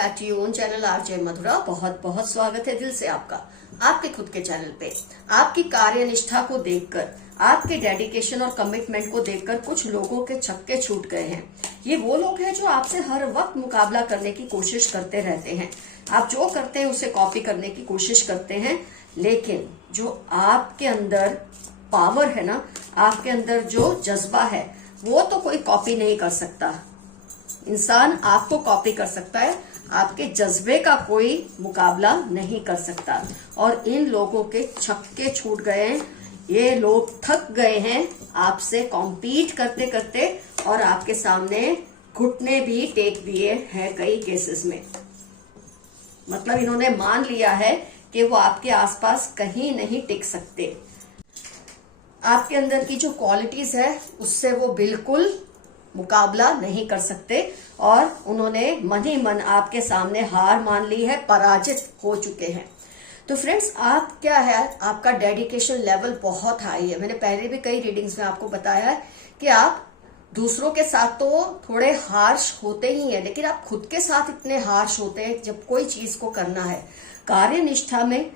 Back to your own channel RJ Madhura. बहुत बहुत स्वागत है दिल से आपका आपके खुद के चैनल पे। आपकी कार्यनिष्ठा को देखकर, आपके डेडिकेशन और कमिटमेंट को देखकर कुछ लोगों के छक्के छूट गए हैं। ये वो लोग हैं जो आपसे हर वक्त मुकाबला करने की कोशिश करते रहते हैं। आप जो करते हैं उसे कॉपी करने की कोशिश करते हैं, लेकिन जो आपके अंदर पावर है ना, आपके अंदर जो जज्बा है, वो तो कोई कॉपी नहीं कर सकता। इंसान आपको कॉपी कर सकता है, आपके जज्बे का कोई मुकाबला नहीं कर सकता। और इन लोगों के छक्के छूट गए हैं। ये लोग थक गए हैं आपसे कॉम्पीट करते करते, और आपके सामने घुटने भी टेक दिए हैं कई केसेस में। मतलब इन्होंने मान लिया है कि वो आपके आसपास कहीं नहीं टिक सकते। आपके अंदर की जो क्वालिटीज है उससे वो बिल्कुल मुकाबला नहीं कर सकते, और उन्होंने मन ही मन आपके सामने हार मान ली है, पराजित हो चुके हैं। तो फ्रेंड्स, आप क्या है, आपका डेडिकेशन लेवल बहुत हाई है। मैंने पहले भी कई रीडिंग्स में आपको बताया है कि आप दूसरों के साथ तो थोड़े हार्श होते ही हैं, लेकिन आप खुद के साथ इतने हार्श होते हैं जब कोई चीज को करना है। कार्यनिष्ठा में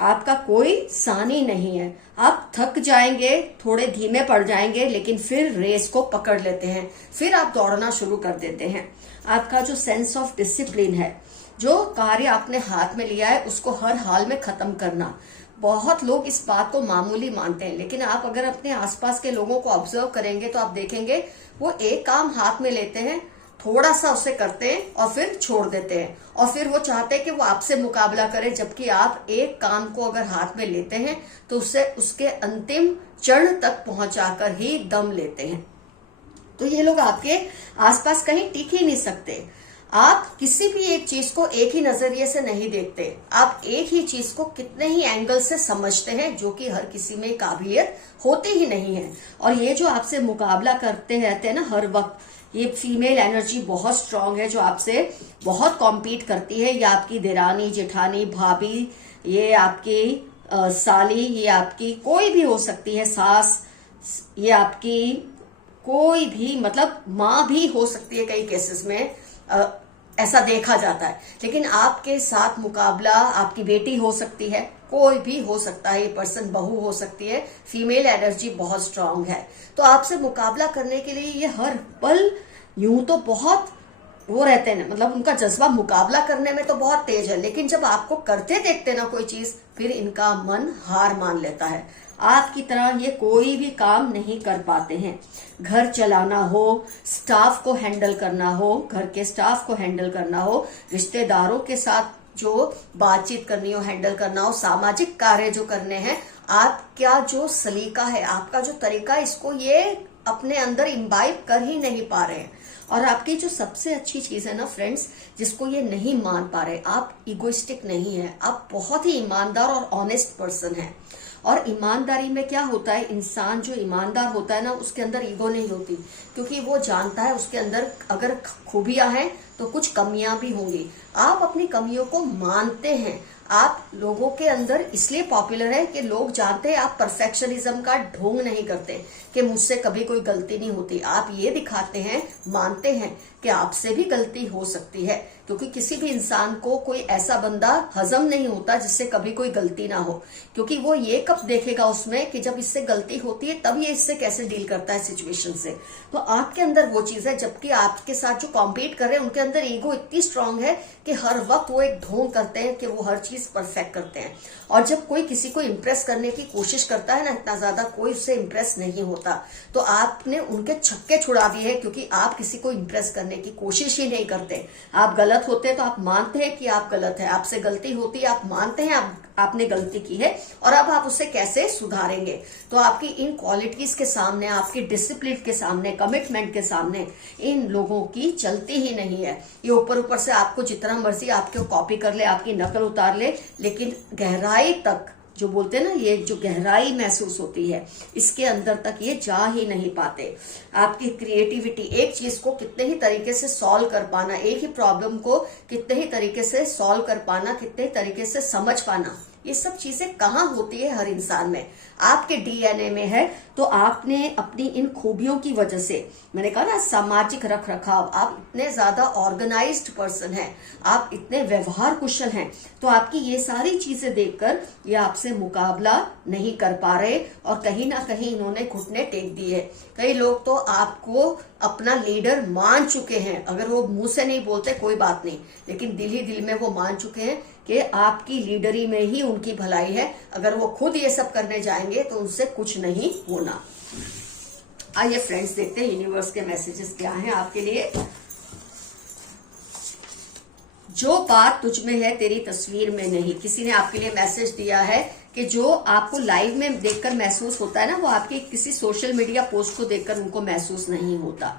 आपका कोई सानी नहीं है। आप थक जाएंगे, थोड़े धीमे पड़ जाएंगे, लेकिन फिर रेस को पकड़ लेते हैं, फिर आप दौड़ना शुरू कर देते हैं। आपका जो सेंस ऑफ डिसिप्लिन है, जो कार्य आपने हाथ में लिया है उसको हर हाल में खत्म करना। बहुत लोग इस बात को मामूली मानते हैं, लेकिन आप अगर अपने आसपास के लोगों को ऑब्जर्व करेंगे तो आप देखेंगे वो एक काम हाथ में लेते हैं, थोड़ा सा उसे करते हैं और फिर छोड़ देते हैं, और फिर वो चाहते हैं कि वो आपसे मुकाबला करे। जबकि आप एक काम को अगर हाथ में लेते हैं तो उससे उसके अंतिम चरण तक पहुंचाकर ही दम लेते हैं। तो ये लोग आपके आसपास कहीं टिक ही नहीं सकते। आप किसी भी एक चीज को एक ही नजरिए से नहीं देखते। आप एक ही चीज को कितने ही एंगल से समझते हैं, जो कि हर किसी में काबिलियत होती ही नहीं है। और ये जो आपसे मुकाबला करते रहते हैं ना हर वक्त, ये फीमेल एनर्जी बहुत स्ट्रांग है जो आपसे बहुत कॉम्पीट करती है। ये आपकी देरानी, जेठानी, भाभी, ये आपकी साली, ये आपकी कोई भी हो सकती है, सास, ये आपकी कोई भी, मतलब माँ भी हो सकती है। कई केसेस में ऐसा देखा जाता है। लेकिन आपके साथ मुकाबला आपकी बेटी हो सकती है, कोई भी हो सकता है, ये पर्सन बहू हो सकती है। फीमेल एनर्जी बहुत स्ट्रांग है, तो आपसे मुकाबला करने के लिए ये हर पल यूं तो बहुत वो रहते हैं, मतलब उनका जज्बा मुकाबला करने में तो बहुत तेज है, लेकिन जब आपको करते देखते ना कोई चीज, फिर इनका मन हार मान लेता है। आपकी तरह ये कोई भी काम नहीं कर पाते हैं। घर चलाना हो, स्टाफ को हैंडल करना हो, घर के स्टाफ को हैंडल करना हो, रिश्तेदारों के साथ जो बातचीत करनी हो हैंडल करना हो, सामाजिक कार्य जो करने हैं, आपका जो सलीका है, आपका जो तरीका, इसको ये अपने अंदर इम्बाइब कर ही नहीं पा रहे हैं। और आपकी जो सबसे अच्छी चीज है ना फ्रेंड्स, जिसको ये नहीं मान पा रहे, आप इगोइस्टिक नहीं है, आप बहुत ही ईमानदार और ऑनेस्ट पर्सन है। और ईमानदारी में क्या होता है, इंसान जो ईमानदार होता है ना, उसके अंदर ईगो नहीं होती, क्योंकि वो जानता है उसके अंदर अगर खूबियां हैं तो कुछ कमियां भी होंगी। आप अपनी कमियों को मानते हैं। आप लोगों के अंदर इसलिए पॉपुलर है कि लोग जानते हैं आप परफेक्शनिज्म का ढोंग नहीं करते, कि मुझसे कभी कोई गलती नहीं होती। आप ये दिखाते हैं, मानते हैं कि आपसे भी गलती हो सकती है, क्योंकि किसी भी इंसान को कोई ऐसा बंदा हजम नहीं होता जिससे कभी कोई गलती ना हो, क्योंकि वो ये कब देखेगा उसमें कि जब इससे गलती होती है तब ये इससे कैसे डील करता है सिचुएशन से। तो आपके अंदर वो चीज है। जबकि आपके साथ जो कॉम्पीट कर रहे हैं उनके अंदर ईगो इतनी स्ट्रांग है कि हर वक्त वो एक ढोंग करते हैं कि वो हर चीज परफेक्ट करते हैं। और जब कोई किसी को इम्प्रेस करने की कोशिश करता है ना, इतना ज्यादा कोई उससे इम्प्रेस नहीं होता। तो आपने उनके छक्के छुड़ा दिए हैं, क्योंकि आप किसी को इम्प्रेस करने की कोशिश ही नहीं करते। आप गलत होते हैं तो आप मानते हैं कि आप गलत है, आपसे गलती होती है, आप मानते हैं आपने गलती की है, और अब आप उससे कैसे सुधारेंगे। तो आपकी इन क्वालिटीज के सामने, आपकी डिसिप्लिन के सामने, कमिटमेंट के सामने इन लोगों की चलती ही नहीं है। ये ऊपर ऊपर से आपको जितना मर्जी आपको कॉपी कर ले, आपकी नकल उतार ले, लेकिन गहराई तक जो बोलते हैं ना, ये जो गहराई महसूस होती है, इसके अंदर तक ये जा ही नहीं पाते। आपकी क्रिएटिविटी, एक चीज को कितने ही तरीके से सॉल्व कर पाना, एक ही प्रॉब्लम को कितने ही तरीके से सॉल्व कर पाना, कितने तरीके से समझ पाना, ये सब चीजें कहाँ होती है हर इंसान में, आपके डीएनए में है। तो आपने अपनी इन खूबियों की वजह से, मैंने कहा ना, सामाजिक रख रखाव, आप इतने ज्यादा ऑर्गेनाइज्ड पर्सन हैं, आप इतने व्यवहार कुशल हैं, तो आपकी ये सारी चीजें देखकर ये आपसे मुकाबला नहीं कर पा रहे और कहीं ना कहीं इन्होंने घुटने टेक दिए। कई लोग तो आपको अपना लीडर मान चुके हैं, अगर वो मुंह से नहीं बोलते कोई बात नहीं, लेकिन दिल ही दिल में वो मान चुके हैं कि आपकी लीडरी में ही उनकी भलाई है। अगर वो खुद ये सब करने जाएंगे तो उनसे कुछ नहीं होना। आइए फ्रेंड्स, देखते हैं यूनिवर्स के मैसेजेस क्या हैं आपके लिए। जो बात तुझ में है तेरी तस्वीर में नहीं, किसी ने आपके लिए मैसेज दिया है कि जो आपको लाइव में देखकर महसूस होता है ना, वो आपकी किसी सोशल मीडिया पोस्ट को देखकर उनको महसूस नहीं होता।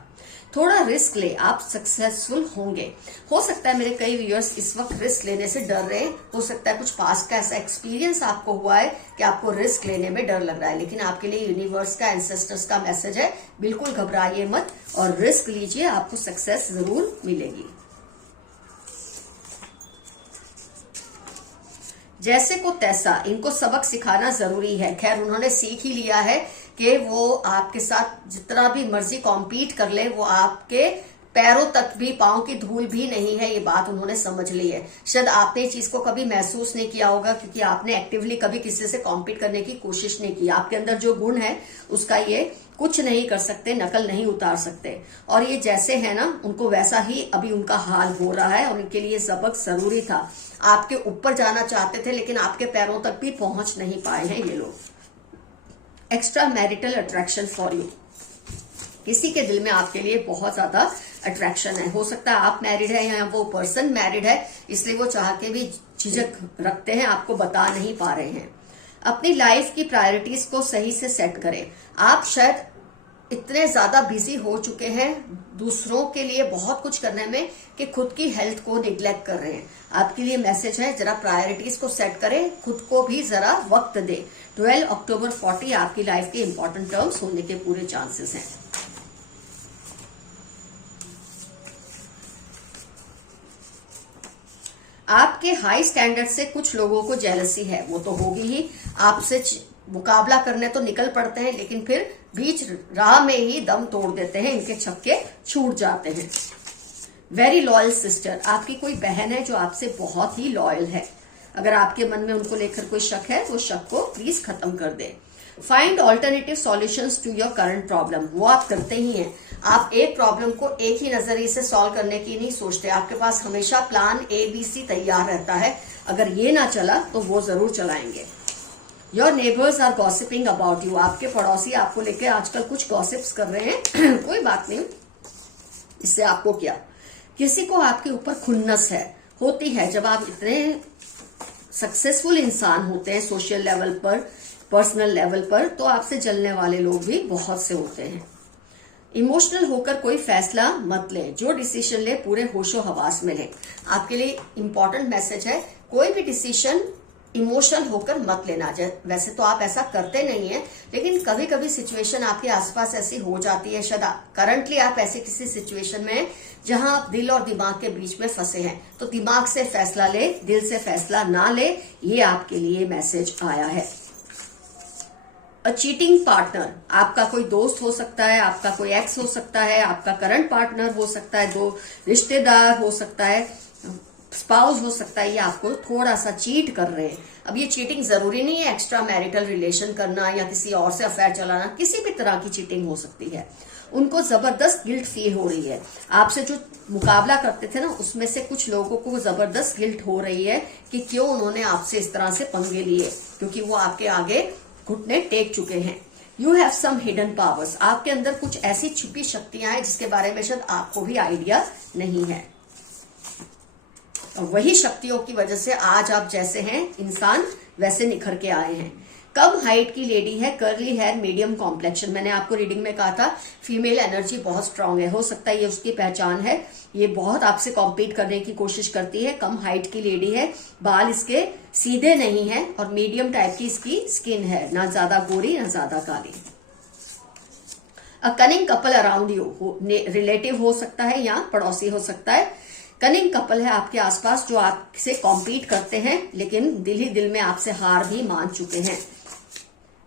थोड़ा रिस्क ले, आप सक्सेसफुल होंगे। हो सकता है मेरे कई व्यूअर्स इस वक्त रिस्क लेने से डर रहे हैं, हो सकता है कुछ पास्ट का ऐसा एक्सपीरियंस आपको हुआ है कि आपको रिस्क लेने में डर लग रहा है, लेकिन आपके लिए यूनिवर्स का, एंसेस्टर्स का मैसेज है, बिल्कुल घबराइए मत और रिस्क लीजिए, आपको सक्सेस जरूर मिलेगी। जैसे को तैसा, इनको सबक सिखाना जरूरी है। खैर उन्होंने सीख ही लिया है कि वो आपके साथ जितना भी मर्जी कॉम्पीट कर ले, वो आपके पैरों तक भी, पांव की धूल भी नहीं है, ये बात उन्होंने समझ ली है। शायद आपने इस चीज को कभी महसूस नहीं किया होगा क्योंकि आपने एक्टिवली कभी किसी से कॉम्पीट करने की कोशिश नहीं की। आपके अंदर जो गुण है उसका ये कुछ नहीं कर सकते, नकल नहीं उतार सकते, और ये जैसे है ना, उनको वैसा ही अभी उनका हाल हो रहा है और उनके लिए सबक जरूरी था। आपके ऊपर जाना चाहते थे लेकिन आपके पैरों तक भी पहुंच नहीं पाए हैं ये लोग। Extra marital attraction for you, किसी के दिल में आपके लिए बहुत ज्यादा अट्रैक्शन है। हो सकता है आप मैरिड है या वो पर्सन मैरिड है, इसलिए वो चाह के भी झिझक रखते हैं, आपको बता नहीं पा रहे हैं। अपनी लाइफ की प्रायोरिटीज को सही से सेट करें। आप शायद इतने ज्यादा बिजी हो चुके हैं दूसरों के लिए बहुत कुछ करने में कि खुद की हेल्थ को निग्लेक्ट कर रहे हैं। आपके लिए मैसेज है, जरा प्रायोरिटीज को सेट करें, खुद को भी जरा वक्त दे। 12 अक्टूबर 40 आपकी लाइफ के इंपॉर्टेंट टर्म्स होने के पूरे चांसेस हैं। आपके हाई स्टैंडर्ड से कुछ लोगों को जेलसी है, वो तो होगी ही। आपसे मुकाबला करने तो निकल पड़ते हैं लेकिन फिर बीच राह में ही दम तोड़ देते हैं, इनके छक्के छूट जाते हैं। वेरी लॉयल सिस्टर, आपकी कोई बहन है जो आपसे बहुत ही लॉयल है। अगर आपके मन में उनको लेकर कोई शक है तो शक को प्लीज खत्म कर दे। Find alternative solutions to your current problem, वो आप करते ही हैं। आप एक प्रॉब्लम को एक ही नजरिए से सॉल्व करने की नहीं सोचते, आपके पास हमेशा प्लान ABC तैयार रहता है। अगर ये ना चला तो वो जरूर चलाएंगे। Your neighbours are gossiping about you, आपके पड़ोसी आपको लेके आजकल कुछ गॉसिप्स कर रहे हैं कोई बात नहीं, इससे आपको क्या। किसी को आपके ऊपर खुन्नस है, होती है जब आप इतने सक्सेसफुल इंसान होते हैं सोशल लेवल पर, पर्सनल लेवल पर, तो आपसे जलने वाले लोग भी बहुत से होते हैं। इमोशनल होकर कोई फैसला मत ले, जो डिसीजन ले पूरे होशो हवास में ले। आपके लिए इंपॉर्टेंट मैसेज है, कोई भी डिसीजन इमोशनल होकर मत लेना। वैसे तो आप ऐसा करते नहीं है, लेकिन कभी कभी सिचुएशन आपके आसपास ऐसी हो जाती है, शायद करंटली आप ऐसे किसी सिचुएशन में हैं जहां आप दिल और दिमाग के बीच में फंसे हैं, तो दिमाग से फैसला ले, दिल से फैसला ना ले। ये आपके लिए मैसेज आया है। अ चीटिंग पार्टनर, आपका कोई दोस्त हो सकता है, आपका कोई एक्स हो सकता है, आपका करंट पार्टनर हो सकता है, दो रिश्तेदार हो सकता है, स्पाउस हो सकता है, ये आपको थोड़ा सा चीट कर रहे हैं। अब ये चीटिंग जरूरी नहीं है एक्स्ट्रा मैरिटल रिलेशन करना या किसी और से अफेयर चलाना, किसी भी तरह की चीटिंग हो सकती है। उनको जबरदस्त गिल्ट फील हो रही है, आपसे जो मुकाबला करते थे ना उसमें से कुछ लोगों को जबरदस्त गिल्ट हो रही है कि क्यों उन्होंने आपसे इस तरह से पंगे लिए, क्योंकि वो आपके आगे घुटने टेक चुके हैं। You have some hidden powers, आपके अंदर कुछ ऐसी छुपी शक्तियां हैं जिसके बारे में शायद आपको भी आइडिया नहीं है, और वही शक्तियों की वजह से आज आप जैसे हैं इंसान वैसे निखर के आए हैं। कम हाइट की लेडी है, कर्ली हेयर, मीडियम कॉम्प्लेक्शन। मैंने आपको रीडिंग में कहा था फीमेल एनर्जी बहुत स्ट्रांग है, हो सकता है ये उसकी पहचान है। ये बहुत आपसे कॉम्पीट करने की कोशिश करती है। कम हाइट की लेडी है, बाल इसके सीधे नहीं है और मीडियम टाइप की इसकी स्किन है, ना ज्यादा गोरी ना ज्यादा काली। A cunning couple around you, relative हो सकता है या पड़ोसी हो सकता है। कनिंग कपल है आपके आसपास जो आपसे कॉम्पीट करते हैं, लेकिन दिल ही दिल में आपसे हार भी मान चुके हैं।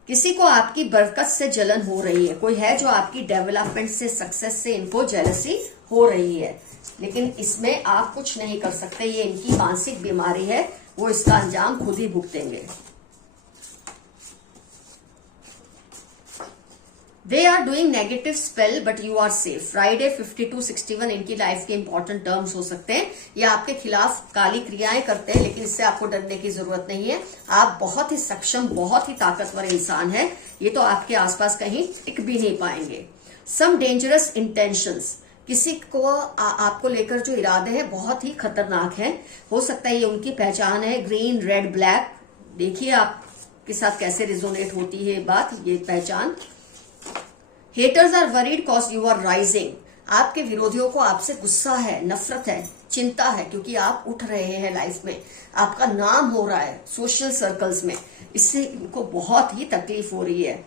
किसी को आपकी बरकत से जलन हो रही है, कोई है जो आपकी डेवलपमेंट से, सक्सेस से इनको जेलसी हो रही है, लेकिन इसमें आप कुछ नहीं कर सकते। ये इनकी मानसिक बीमारी है, वो इसका अंजाम खुद ही भुगतेंगे। They are doing negative spell but you are safe. Friday 5261 इनकी लाइफ के इंपॉर्टेंट टर्म्स हो सकते हैं। ये आपके खिलाफ काली क्रियाएं करते हैं, लेकिन इससे आपको डरने की जरूरत नहीं है। आप बहुत ही सक्षम, बहुत ही ताकतवर इंसान है। ये तो आपके आसपास कहीं टिक भी नहीं पाएंगे। सम डेंजरस इंटेंशंस, किसी को आपको लेकर जो इरादे हैं बहुत ही खतरनाक हैं। हो सकता है ये उनकी पहचान है, ग्रीन, रेड, ब्लैक। देखिए आपके साथ कैसे रिजोनेट होती है बात, ये पहचान। Haters are worried cause you are rising. आपके विरोधियों को आपसे गुस्सा है, नफरत है, चिंता है, क्योंकि आप उठ रहे हैं लाइफ में, आपका नाम हो रहा है सोशल सर्कल्स में। इससे इनको बहुत ही तकलीफ हो रही है।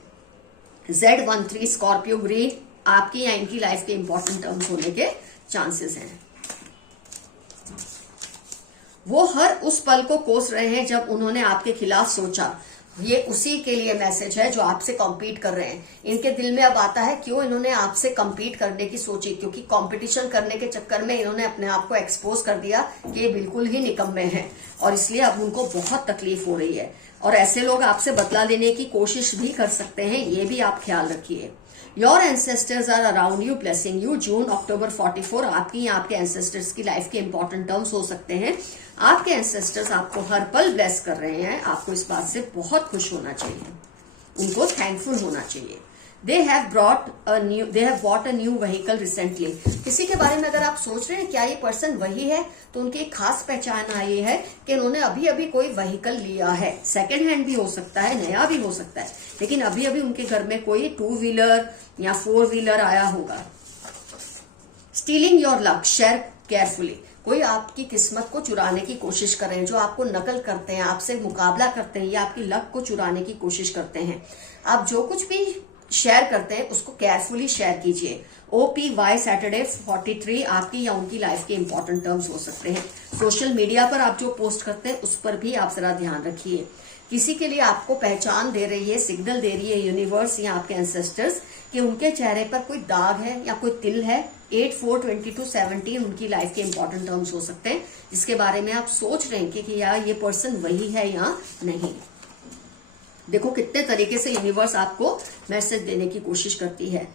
Z13 स्कॉर्पियो ग्रीन आपकी या इनकी लाइफ के इंपॉर्टेंट टर्म्स होने के चांसेस हैं। वो हर उस पल को कोस रहे हैं जब उन्होंने आपके खिलाफ सोचा। ये उसी के लिए मैसेज है जो आपसे कॉम्पीट कर रहे हैं। इनके दिल में अब आता है क्यों इन्होंने आपसे कॉम्पीट करने की सोची, क्योंकि कंपटीशन करने के चक्कर में इन्होंने अपने आप को एक्सपोज कर दिया कि ये बिल्कुल ही निकम्मे हैं, और इसलिए अब उनको बहुत तकलीफ हो रही है। और ऐसे लोग आपसे बदला लेने की कोशिश भी कर सकते हैं, ये भी आप ख्याल रखिए। Your ancestors are around you blessing you. June October 44 आपकी या आपके एंसेस्टर्स की लाइफ के इंपॉर्टेंट टर्म्स हो सकते हैं। आपके एंसेस्टर्स आपको हर पल ब्लेस कर रहे हैं। आपको इस बात से बहुत खुश होना चाहिए, उनको थैंकफुल होना चाहिए। They have bought a new vehicle recently. किसी के बारे में अगर आप सोच रहे हैं क्या ये पर्सन वही है, तो उनकी एक खास पहचान आई है कि उन्होंने अभी अभी कोई व्हीकल लिया है। सेकंड हैंड भी हो सकता है, नया भी हो सकता है, लेकिन अभी अभी उनके घर में कोई 2 व्हीलर या 4 व्हीलर आया होगा। Stealing your luck, share carefully. कोई आपकी किस्मत को चुराने की कोशिश कर रहे हैं, जो आपको नकल करते हैं, आपसे मुकाबला करते हैं या आपकी लक को चुराने की कोशिश करते हैं। आप जो कुछ भी शेयर करते हैं उसको केयरफुली शेयर कीजिए। OPY सैटरडे 43 आपकी या उनकी लाइफ के इंपॉर्टेंट टर्म्स हो सकते हैं। सोशल मीडिया पर आप जो पोस्ट करते हैं उस पर भी आप जरा ध्यान रखिए। किसी के लिए आपको पहचान दे रही है, सिग्नल दे रही है यूनिवर्स या आपके एंसेस्टर्स कि उनके चेहरे पर कोई दाग है या कोई तिल है। 8/4/22/17 उनकी लाइफ के इंपॉर्टेंट टर्म्स हो सकते हैं, जिसके बारे में आप सोच रहे हैं कि यार ये पर्सन वही है या नहीं। देखो कितने तरीके से यूनिवर्स आपको मैसेज देने की कोशिश करती है।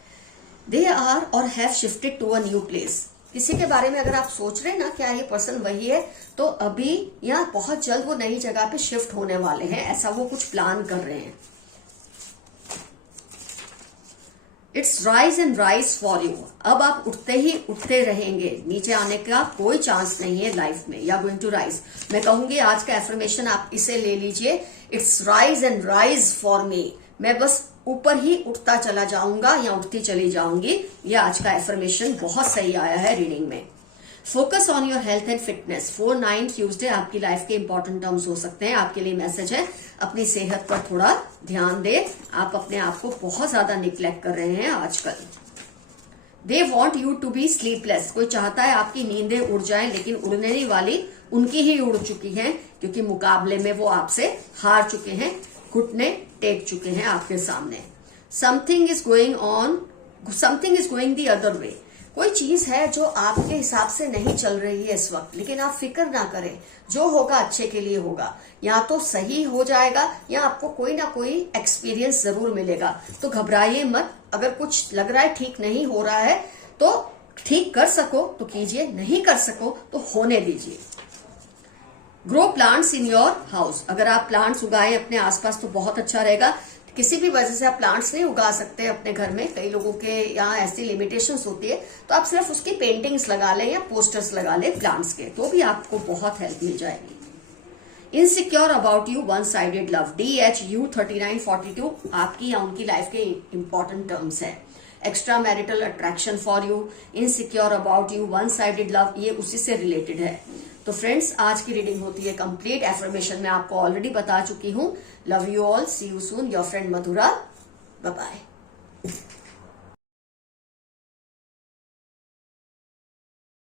They are or have shifted to a new place. किसी के बारे में अगर आप सोच रहे हैं ना क्या ये पर्सन वही है, तो अभी या बहुत जल्द वो नई जगह पे शिफ्ट होने वाले हैं, ऐसा वो कुछ प्लान कर रहे हैं। It's rise and rise for you. अब आप उठते ही उठते रहेंगे, नीचे आने का कोई चांस नहीं है लाइफ में। या गोइंग टू राइज। मैं कहूंगी आज का एफर्मेशन आप इसे ले लीजिए, it's rise and rise for me. मैं बस ऊपर ही उठता चला जाऊंगा या उठती चली जाऊंगी। ये आज का एफर्मेशन बहुत सही आया है रीडिंग में। Focus on your health and fitness. 4/9 Tuesday आपकी लाइफ के इंपॉर्टेंट टर्म्स हो सकते हैं। आपके लिए मैसेज है अपनी सेहत पर थोड़ा ध्यान दे। आप अपने आप को बहुत ज्यादा निग्लेक्ट कर रहे हैं आजकल। They want you to be sleepless. कोई चाहता है आपकी नींदें उड़ जाएं, लेकिन उड़ने वाली उनकी ही उड़ चुकी हैं, क्योंकि मुकाबले में वो आपसे हार चुके हैं, घुटने टेक चुके हैं आपके सामने। Something is going the other way. कोई चीज है जो आपके हिसाब से नहीं चल रही है इस वक्त, लेकिन आप फिक्र ना करें, जो होगा अच्छे के लिए होगा। या तो सही हो जाएगा या आपको कोई ना कोई एक्सपीरियंस जरूर मिलेगा। तो घबराइए मत। अगर कुछ लग रहा है ठीक नहीं हो रहा है तो ठीक कर सको तो कीजिए, नहीं कर सको तो होने दीजिए। Grow plants in your house. अगर आप प्लांट्स उगाएं अपने आसपास तो बहुत अच्छा रहेगा। किसी भी वजह से आप प्लांट्स नहीं उगा सकते अपने घर में, कई लोगों के यहाँ ऐसी लिमिटेशंस होती है, तो आप सिर्फ उसकी पेंटिंग्स लगा लें या पोस्टर्स लगा लें प्लांट्स के, तो भी आपको बहुत हेल्प मिल जाएगी। Insecure about you, one sided love. DHU 3942 आपकी या उनकी लाइफ के इंपॉर्टेंट टर्म्स है। Extra marital attraction for you, insecure about you, one sided love, ये उसी से रिलेटेड है। तो फ्रेंड्स आज की रीडिंग होती है कंप्लीट। एफर्मेशन मैं आपको ऑलरेडी बता चुकी हूँ। Love you all, see you soon, your friend Madhura, bye bye.